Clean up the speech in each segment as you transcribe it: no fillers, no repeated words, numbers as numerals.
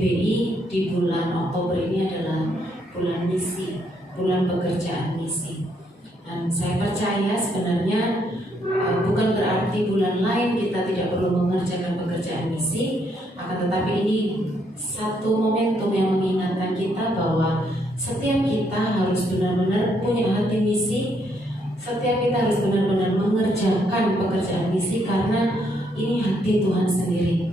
GBI di bulan Oktober ini adalah bulan misi, bulan pekerjaan misi. Dan saya percaya sebenarnya bukan berarti bulan lain kita tidak perlu mengerjakan pekerjaan misi, akan tetapi ini satu momentum yang mengingatkan kita bahwa setiap kita harus benar-benar punya hati misi. Setiap kita harus benar-benar mengerjakan pekerjaan misi karena ini hati Tuhan sendiri.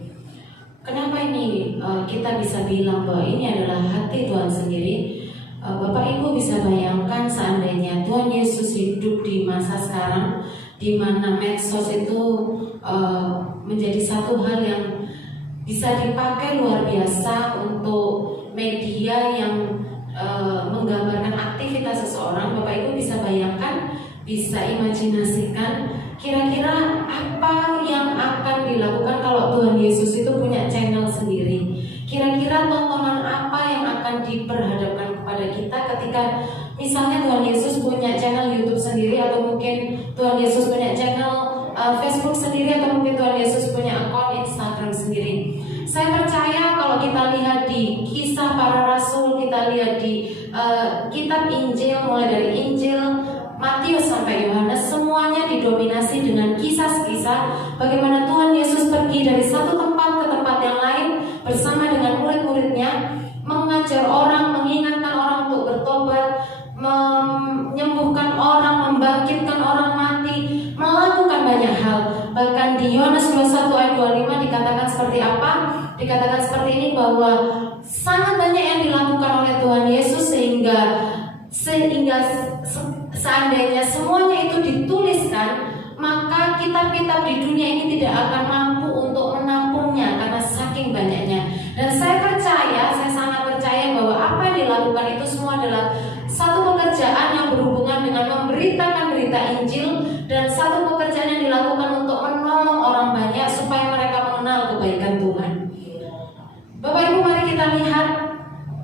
Kenapa ini kita bisa bilang bahwa ini adalah hati Tuhan sendiri? Bapak Ibu bisa bayangkan seandainya Tuhan Yesus hidup di masa sekarang, di mana medsos itu menjadi satu hal yang bisa dipakai luar biasa untuk media yang menggambarkan aktivitas seseorang. Bapak Ibu bisa bayangkan, bisa imajinasikan kira-kira apa yang akan dilakukan kalau Tuhan Yesus itu punya channel sendiri. Kira-kira tontonan apa yang akan diperhadapkan kepada kita ketika misalnya Tuhan Yesus punya channel YouTube sendiri, atau mungkin Tuhan Yesus punya channel Facebook sendiri, atau mungkin Tuhan Yesus punya akun Instagram sendiri. Saya percaya kalau kita lihat di kisah para rasul, kita lihat di kitab Injil, mulai dari Injil Matius sampai Yohanes, semuanya didominasi dengan kisah-kisah bagaimana Tuhan Yesus pergi dari satu tempat ke tempat yang lain bersama dengan murid-muridnya, mengajar orang, mengingatkan orang untuk bertobat, menyembuhkan orang, membangkitkan orang mati, melakukan banyak hal. Bahkan di Yohanes 21 ayat 25 dikatakan seperti apa? Dikatakan seperti ini, bahwa sangat banyak yang dilakukan oleh Tuhan Yesus sehingga seandainya semuanya itu dituliskan, maka kitab-kitab di dunia ini tidak akan mampu untuk menampungnya karena saking banyaknya. Dan saya sangat percaya bahwa apa yang dilakukan itu semua adalah satu pekerjaan yang berhubungan dengan memberitakan berita Injil, dan satu pekerjaan yang dilakukan untuk menolong orang banyak supaya mereka mengenal kebaikan Tuhan. Bapak Ibu, mari kita lihat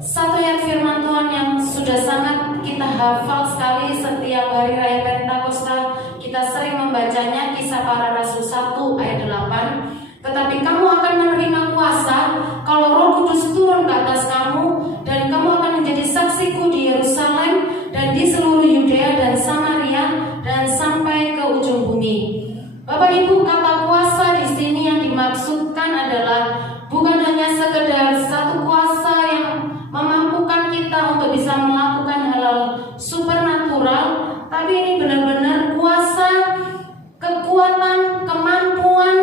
satu ayat firman Tuhan yang sudah sangat kita hafal sekali setiap hari raya Pentakosta. Kita sering membacanya, Kisah Para Rasul 1 ayat 8. Tetapi kamu akan menerima kuasa kalau Roh Kudus turun ke atas kamu, dan kamu akan menjadi saksiku di Yerusalem dan di seluruh Yudea dan Samaria dan sampai ke ujung bumi. Bapak Ibu, kata kuasa di sini yang dimaksudkan adalah bukan hanya sekedar satu kuasa yang memampukan kita untuk bisa melakukan hal-hal supernatural, tapi ini benar-benar kuasa, kekuatan, kemampuan,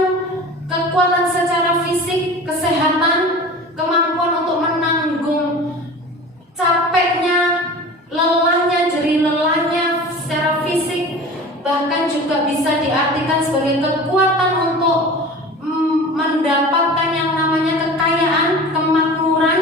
kekuatan secara fisik, kesehatan, kemampuan untuk menanggung capeknya, lelahnya, jerih lelahnya secara fisik. Bahkan juga bisa diartikan sebagai kekuatan untuk mendapatkan yang namanya kekayaan, kemakmuran,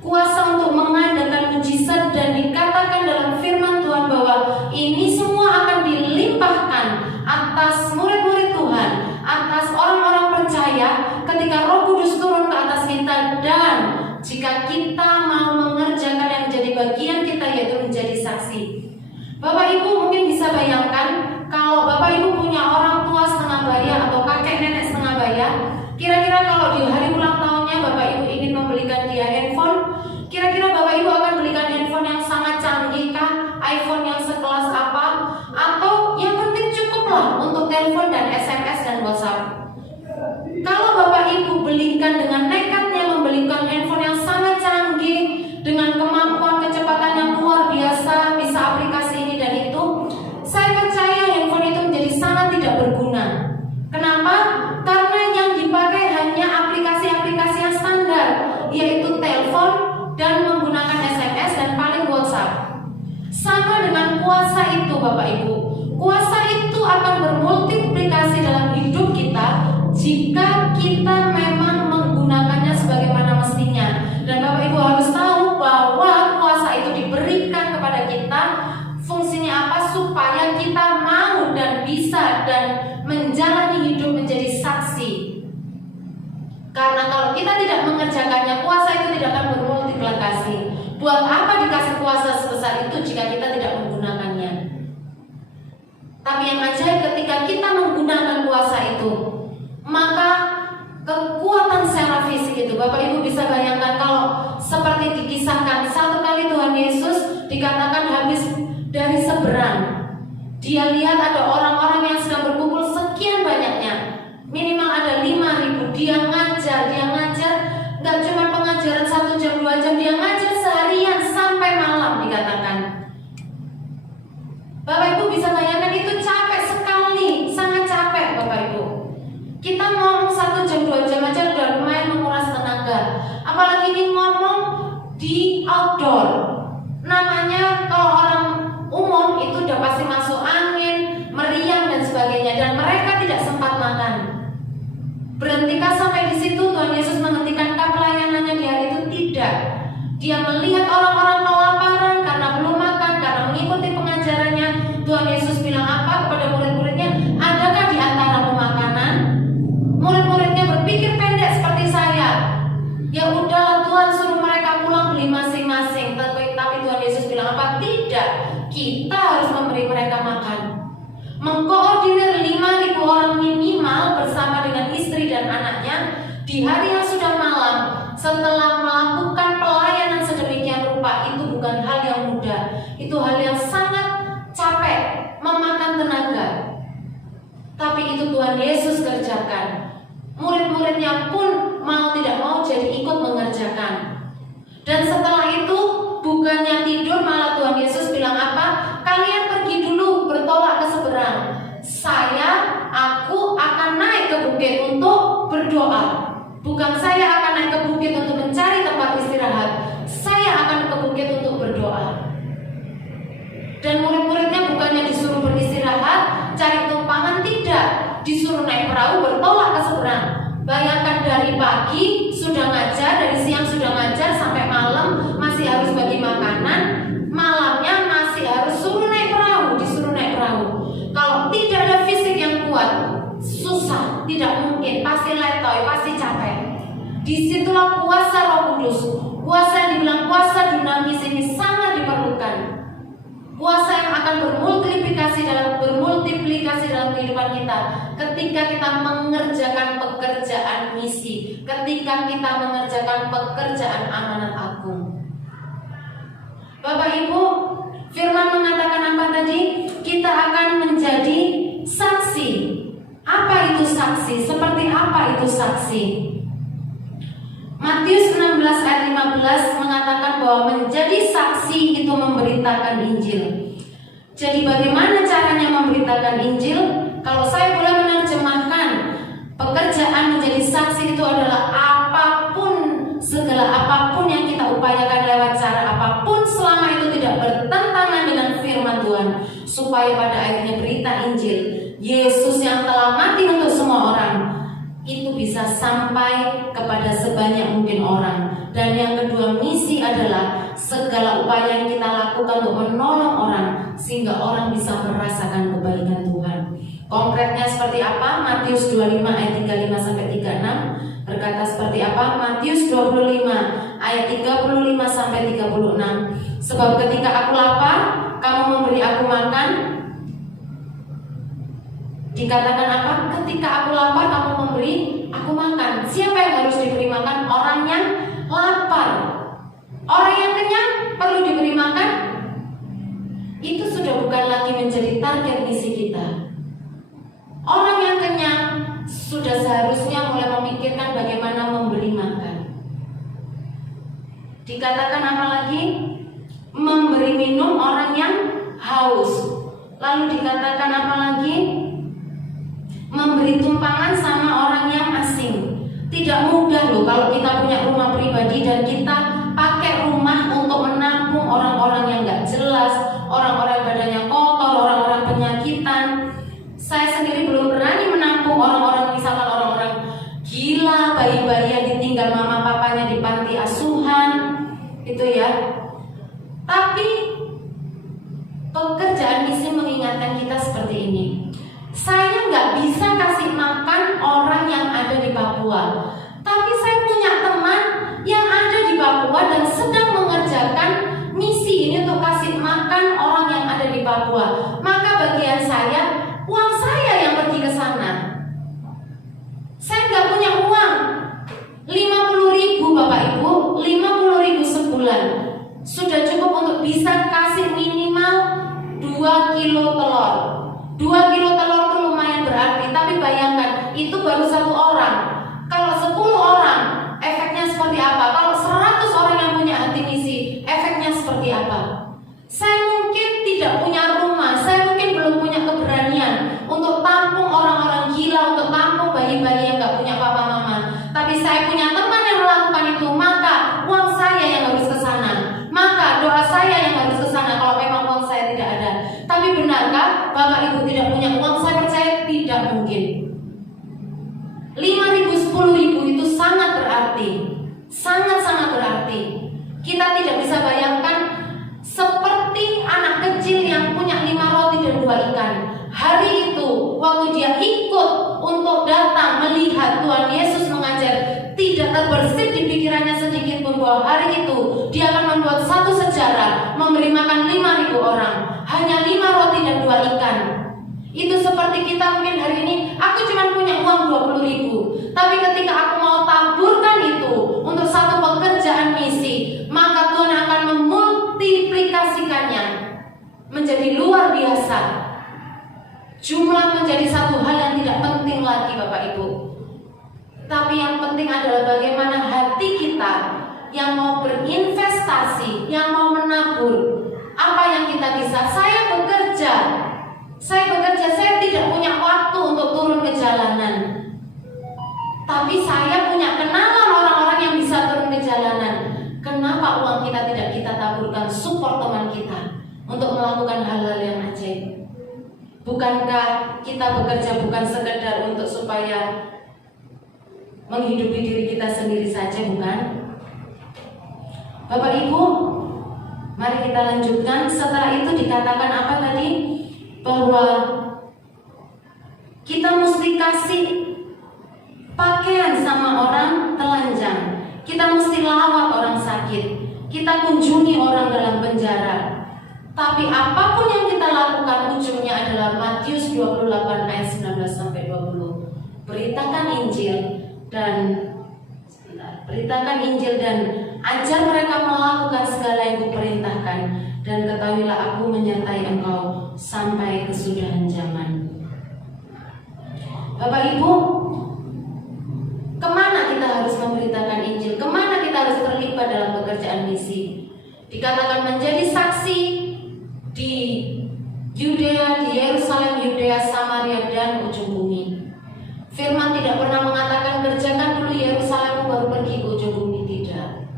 kuasa untuk mengadakan mujizat. Dan dikatakan dalam firman Tuhan bahwa ini semua akan dilimpahkan atas murid-murid Tuhan, atas orang-orang percaya ketika Roh Kudus turun ke atas kita, dan jika kita mau mengerjakan yang menjadi bagian kita, yaitu menjadi saksi. Bapak Ibu mungkin bisa bayangkan, kalau Bapak Ibu punya orang tua setengah baya atau kakek nenek setengah baya, kira-kira kalau di hari ulang tahunnya Bapak Ibu ingin membelikan dia handphone, kira-kira Bapak Ibu akan belikan handphone yang sangat canggih kah? iPhone yang sekelas apa? Atau yang penting cukuplah untuk telepon dan SMS dan WhatsApp. Kalau Bapak Ibu belikan dengan nekatnya membelikan handphone yang sangat canggih, dengan kemampuan kecepatan yang luar biasa, bisa aplikasi ini dan itu, saya percaya handphone itu menjadi sangat tidak berguna. Kenapa? Karena yang dipakai hanya aplikasi-aplikasi yang standar, yaitu telepon dan menggunakan SMS dan paling WhatsApp. Sama dengan kuasa itu Bapak Ibu. Kuasa itu akan bermultiplikasi dalam hidup kita jika kita memang menggunakannya sebagaimana mestinya. Dan Bapak Ibu harus tahu bahwa kuasa itu diberikan kepada kita, fungsinya apa? Supaya kita mau dan bisa dan menjalani hidup menjadi saksi. Karena kalau kita tidak mengerjakannya, kuasa itu tidak akan bermultiplikasi. Buat apa dikasih kuasa sebesar itu jika kita tidak menggunakannya? Tapi yang ajaib, ketika kita menggunakan kuasa itu, maka kekuatan secara fisik itu, Bapak Ibu bisa bayangkan kalau dikisahkan satu kali Tuhan Yesus dikatakan habis dari seberang. Dia lihat ada orang-orang yang sedang berkumpul sekian banyaknya, minimal ada 5.000. Dia ngajar, gak cuma pengajaran 1 jam 2 jam, dia ngajar seharian sampai malam dikatakan. Bapak Ibu bisa bayangkan itu capek sekali, sangat capek Bapak Ibu. Kita ngomong 1 jam 2 jam aja udah lumayan menguras tenaga, apalagi ini ngomong di outdoor. Namanya kalau orang umum itu udah pasti masuk angin, meriang dan sebagainya, dan mereka tidak sempat makan. Berhentikah sampai di situ Tuhan Yesus menghentikan pelayanannya di hari itu? Tidak. Dia melihat orang-orang kelaparan karena belum makan, karena mengikuti pengajarannya. Tuhan Yesus bilang apa kepada murid-muridnya? Adakah di antaramu makanan? Murid-muridnya berpikir pendek seperti saya. Ya udahlah Tuhan, suruh mereka pulang beli masing-masing. Tapi Tuhan Yesus bilang apa? Tidak. Kita harus memberi mereka makan. Mengkoordinir 5.000 orang minimal bersama dengan istri dan anaknya di hari yang sudah malam, setelah melakukan pelayanan sedemikian rupa, itu bukan hal yang mudah. Itu hal yang sangat capek, memakan tenaga. Tapi itu Tuhan Yesus kerjakan. Murid-muridnya pun mau tidak mau jadi ikut mengerjakan. Dan setelah itu bukannya tidur, malah Tuhan Yesus bilang apa? Kalian pergi dulu bertolak ke seberang. Aku akan naik ke bukit untuk berdoa. Bukan saya akan naik ke bukit untuk mencari tempat istirahat. Saya akan ke bukit untuk berdoa. Dan murid-muridnya bukannya disuruh beristirahat, cari tumpangan, tidak. Disuruh naik perahu bertolak ke seberang. Bayangkan dari pagi sudah ngajar, dari siang sudah ngajar sampai malam masih harus bagi makanan, malamnya masih harus suruh naik perahu, disuruh naik perahu. Kalau tidak ada fisik yang kuat, susah, tidak mungkin, pasti letoy, pasti capek. Disitulah kuasa Roh Kudus, kuasa yang dibilang kuasa dinamis ini sangat diperlukan. Kuasa yang akan bermultiplikasi dalam kehidupan kita ketika kita mengerjakan pekerjaan misi, ketika kita mengerjakan pekerjaan amanat agung. Bapak Ibu, firman mengatakan apa tadi? Kita akan menjadi saksi. Apa itu saksi? Seperti apa itu saksi? Matius 16 ayat 15 mengatakan bahwa menjadi saksi itu memberitakan Injil. Jadi bagaimana caranya memberitakan Injil? Kalau saya boleh menerjemahkan, pekerjaan menjadi saksi itu adalah segala apapun yang kita upayakan lewat cara apapun, selama itu tidak bertentangan dengan firman Tuhan, supaya pada akhirnya berita Injil Yesus yang telah mati untuk semua orang itu bisa sampai kepada sebanyak mungkin orang. Dan yang kedua, misi adalah segala upaya yang kita lakukan untuk menolong orang sehingga orang bisa merasakan kebaikan Tuhan. Konkretnya seperti apa? Matius 25 ayat 35 sampai 36 berkata seperti apa? Matius 25 ayat 35 sampai 36. Sebab ketika aku lapar, kamu memberi aku makan. Dikatakan apa? Ketika aku lapar, kamu memberi aku makan. Siapa yang harus diberi makan? Orang yang lapar. Orang yang kenyang perlu diberi makan. Itu sudah bukan lagi menjadi target misi kita. Orang yang kenyang sudah seharusnya mulai memikirkan bagaimana memberi makan. Dikatakan apa lagi? Memberi minum orang yang haus. Lalu dikatakan apa lagi? Memberi tumpangan sama orang yang asing. Tidak mudah loh kalau kita punya rumah pribadi dan kita pakai rumah untuk menampung orang-orang yang gak jelas, orang-orang badannya kotor, orang-orang penyakitan. Saya sendiri belum berani menampung orang-orang, misalkan orang-orang gila, bayi-bayi yang ditinggal mama papanya di panti asuhan, itu ya. Tapi pekerjaan misi mengingatkan kita seperti ini. Saya nggak bisa kasih makan orang yang ada di Papua, tapi saya punya teman yang ada di Papua dan sedang mengerjakan misi ini untuk kasih makan orang yang ada di Papua. Maka bagian saya, uang saya yang pergi ke sana. Saya nggak punya uang 50.000 Bapak Ibu, 50.000 sebulan. Kita tidak bisa bayangkan seperti anak kecil yang punya 5 roti dan 2 ikan. Hari itu waktu dia ikut untuk datang melihat Tuhan Yesus mengajar, tidak terbersit di pikirannya sedikit pun bahwa hari itu dia akan membuat satu sejarah, memberi makan 5.000 orang, hanya 5 roti dan 2 ikan. Itu seperti kita mungkin hari ini, aku cuma punya uang 20.000, tapi ketika aku mau taburkan itu untuk satu pekerjaan misi, maka Tuhan akan memultiplikasikannya menjadi luar biasa. Jumlah menjadi satu hal yang tidak penting lagi Bapak Ibu, tapi yang penting adalah bagaimana hati kita yang mau berinvestasi, yang mau menabur. Apa yang kita bisa? Saya bekerja, saya tidak punya waktu untuk turun ke jalanan, tapi saya punya kenalan orang-orang yang bisa turun ke jalanan. Kenapa uang kita tidak kita taburkan, support teman kita untuk melakukan hal-hal yang ajaib? Bukankah kita bekerja bukan sekedar untuk supaya menghidupi diri kita sendiri saja, bukan? Bapak Ibu, mari kita lanjutkan. Setelah itu dikatakan apa tadi? Bahwa kita mesti kasih pakaian sama orang telanjang, kita mesti lawat orang sakit, kita kunjungi orang dalam penjara. Tapi apapun yang kita lakukan, ujungnya adalah Matius 28 ayat 19-20. Beritakan Injil dan ajar mereka melakukan segala yang kuperintahkan, dan ketahuilah aku menyertai engkau sampai kesudahan zaman. Bapak Ibu, kemana kita harus memberitakan Injil? Kemana kita harus terlibat dalam pekerjaan misi? Dikatakan menjadi saksi di Yudea, di Yerusalem, Yudea, Samaria, dan ujung bumi. Firman tidak pernah mengatakan kerjakan dulu Yerusalem baru pergi ke ujung bumi, tidak.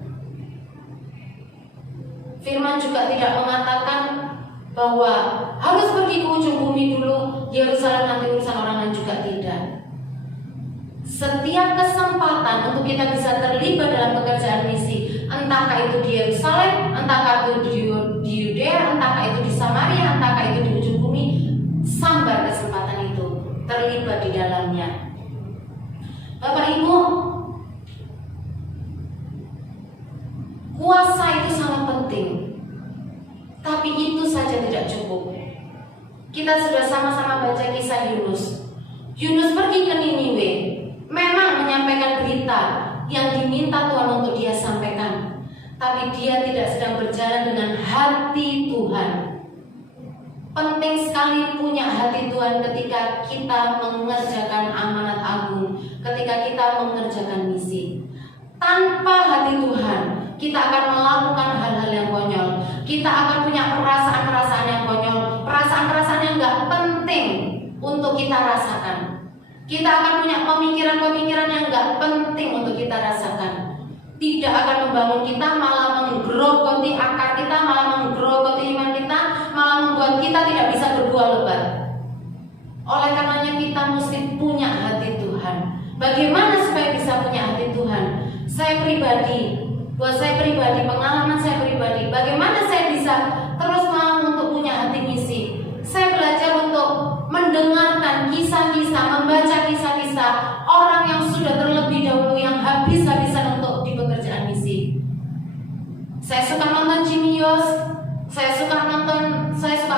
Firman juga tidak mengatakan bahwa harus pergi ke ujung bumi dulu, Yerusalem nanti urusan orang lain, juga tidak. Setiap kesempatan untuk kita bisa terlibat dalam pekerjaan misi, entahkah itu di Yerusalem, entahkah itu di Yudea, entahkah itu di Samaria, entahkah itu di ujung bumi, sambar kesempatan itu terlibat di dalamnya. Bapak Ibu, kuasa itu sangat penting, tapi itu saja tidak cukup. Kita sudah sama-sama baca kisah Yunus. Yunus pergi ke Niniwe, memang menyampaikan berita yang diminta Tuhan untuk dia sampaikan, tapi dia tidak sedang berjalan dengan hati Tuhan. Penting sekali punya hati Tuhan ketika kita mengerjakan amanat agung, ketika kita mengerjakan misi. Tanpa hati Tuhan, kita akan melakukan hal-hal yang konyol. Kita akan punya perasaan-perasaan yang konyol, perasaan-perasaan yang gak penting untuk kita rasakan. Kita akan punya pemikiran-pemikiran yang gak penting untuk kita rasakan. Tidak akan membangun kita, malah menggerogoti akar kita, malah menggerogoti iman kita, malah membuat kita tidak bisa berbuah lebat. Oleh karenanya kita mesti punya hati Tuhan. Bagaimana supaya bisa punya hati Tuhan? Saya pribadi, pengalaman saya pribadi, bagaimana saya bisa terus mau untuk punya hati misi? Saya belajar untuk mendengarkan kisah-kisah, membaca kisah-kisah orang yang sudah terlebih dahulu, yang habis-habisan untuk di pekerjaan misi. Saya suka nonton Jimmy Yos, saya suka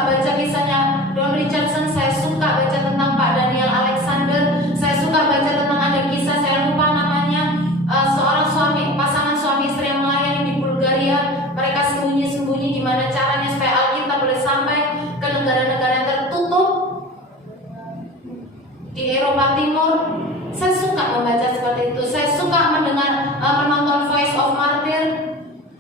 baca kisahnya Don Richardson, saya suka baca tentang Pak Daniel Alexander, saya suka baca tentang ada kisah, saya lupa namanya, seorang pasangan suami istri yang melayani di Bulgaria. Mereka sembunyi-sembunyi gimana caranya supaya Alkitab boleh sampai ke negara-negara yang tertutup di Eropa Timur. Saya suka membaca seperti itu. Saya suka menonton Voice of Martyr.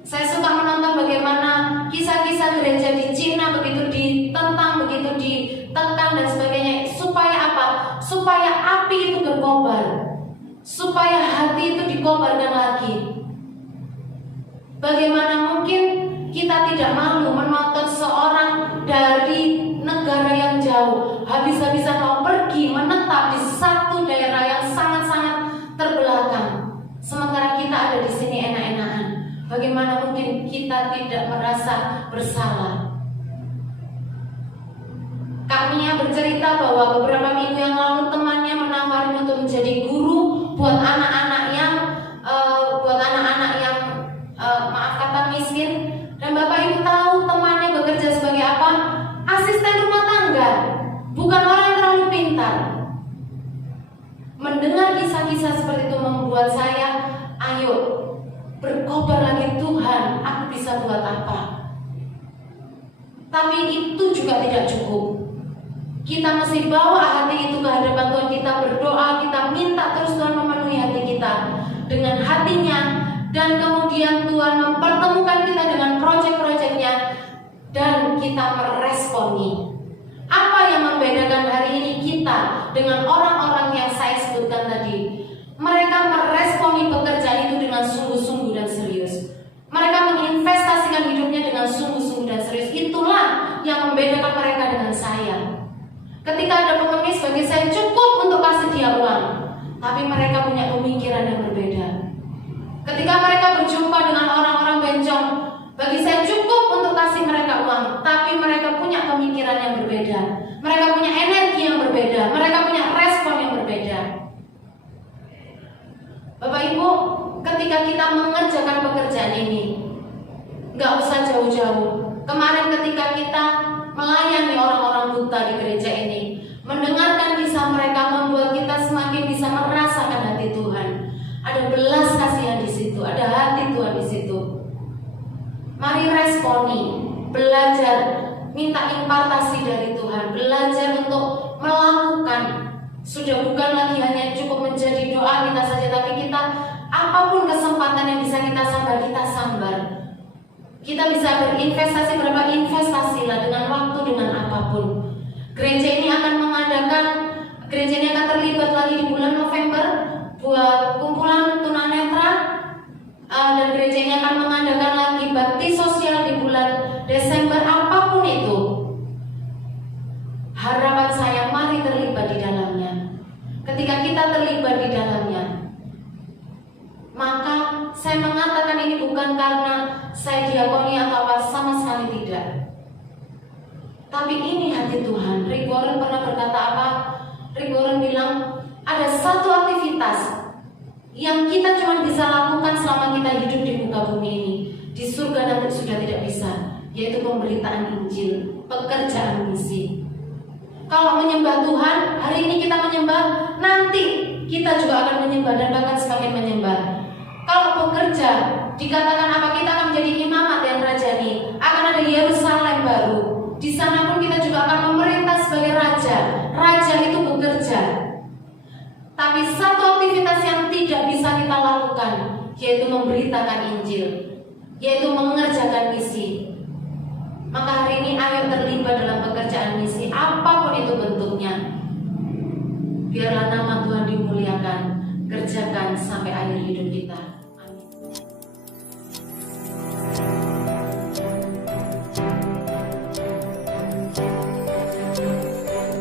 Saya suka menonton bagaimana kisah-kisah gereja di Cina begitu ditentang, begitu ditekan dan sebagainya. Supaya apa? Supaya api itu berkobar, supaya hati itu dikobarkan lagi. Bagaimana mungkin kita tidak malu menonton seorang dari negara yang jauh habis-habisan mau pergi menetap di satu daerah yang sangat-sangat terbelakang, sementara kita ada di sini enak-enakan. Bagaimana mungkin kita tidak merasa bersalah? Kak Mia bercerita bahwa beberapa minggu yang lalu temannya menawari untuk menjadi guru buat anak-anak yang maaf kata miskin. Dan Bapak Ibu tahu temannya bekerja sebagai apa? Asisten rumah tangga, bukan orang yang terlalu pintar. Mendengar kisah-kisah seperti itu membuat saya, ayo berkobar lagi, Tuhan, aku bisa buat apa? Tapi itu juga tidak cukup. Kita mesti bawa hati itu ke hadapan Tuhan, kita berdoa, kita minta terus Tuhan memenuhi hati kita dengan hatinya, dan kemudian Tuhan mempertemukan kita dengan proyek-proyeknya, dan kita meresponi. Apa yang membedakan hari ini kita dengan orang-orang yang saya sebutkan tadi? Mereka meresponi pekerjaan itu dengan sungguh-sungguh dan serius. Mereka menginvestasikan hidupnya dengan sungguh-sungguh dan serius. Itulah yang membedakan mereka dengan saya. Ketika ada pengemis, bagi saya cukup untuk kasih dia uang, tapi mereka punya pemikiran yang berbeda. Ketika mereka berjumpa dengan orang-orang bencong, bagi saya cukup untuk kasih mereka uang, tapi mereka punya pemikiran yang berbeda. Mereka punya energi yang berbeda. Mereka punya respon yang berbeda. Bapak Ibu, ketika kita mengerjakan pekerjaan ini, gak usah jauh-jauh. Kemarin ketika kita melayani orang-orang buta di gereja ini, mendengarkan kisah mereka membuat kita semakin bisa merasakan hati Tuhan. Ada belas kasihan di situ, ada hati Tuhan di situ. Mari responi, belajar, minta impartasi dari Tuhan, belajar untuk melakukan. Sudah bukan lagi hanya cukup menjadi doa kita saja, tapi kita apapun kesempatan yang bisa kita sambar, kita sambar. Kita bisa berinvestasi, berapa investasi lah, dengan waktu, dengan apapun. Gereja ini akan terlibat lagi di bulan November buat kumpulan tunanetra, dan gereja ini akan mengadakan lagi bakti sosial di bulan Desember. Apapun itu, harapan saya mari terlibat di dalamnya. Ketika kita terlibat di dalamnya, maka saya mengatakan ini bukan karena saya diakoni atau apa, sama sekali tidak. Tapi ini hati Tuhan. Rick Warren pernah berkata apa? Rick Warren bilang, ada satu aktivitas yang kita cuma bisa lakukan selama kita hidup di muka bumi ini. Di surga nanti sudah tidak bisa, yaitu pemberitaan Injil, pekerjaan misi. Kalau menyembah Tuhan, hari ini kita menyembah, nanti kita juga akan menyembah dan bahkan semakin menyembah. Kalau bekerja, dikatakan apa? Kita akan menjadi imamat dan rajani. Akan ada Yerusalem baru. Di sana pun kita juga akan memerintah sebagai raja. Raja itu bekerja. Tapi satu aktivitas yang tidak bisa kita lakukan, yaitu memberitakan Injil, yaitu mengerjakan misi. Maka hari ini ayo terlibat dalam pekerjaan misi, apapun itu bentuknya. Biarlah nama Tuhan dimuliakan. Kerjakan sampai akhir hidup kita.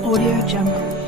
Audio Jungle.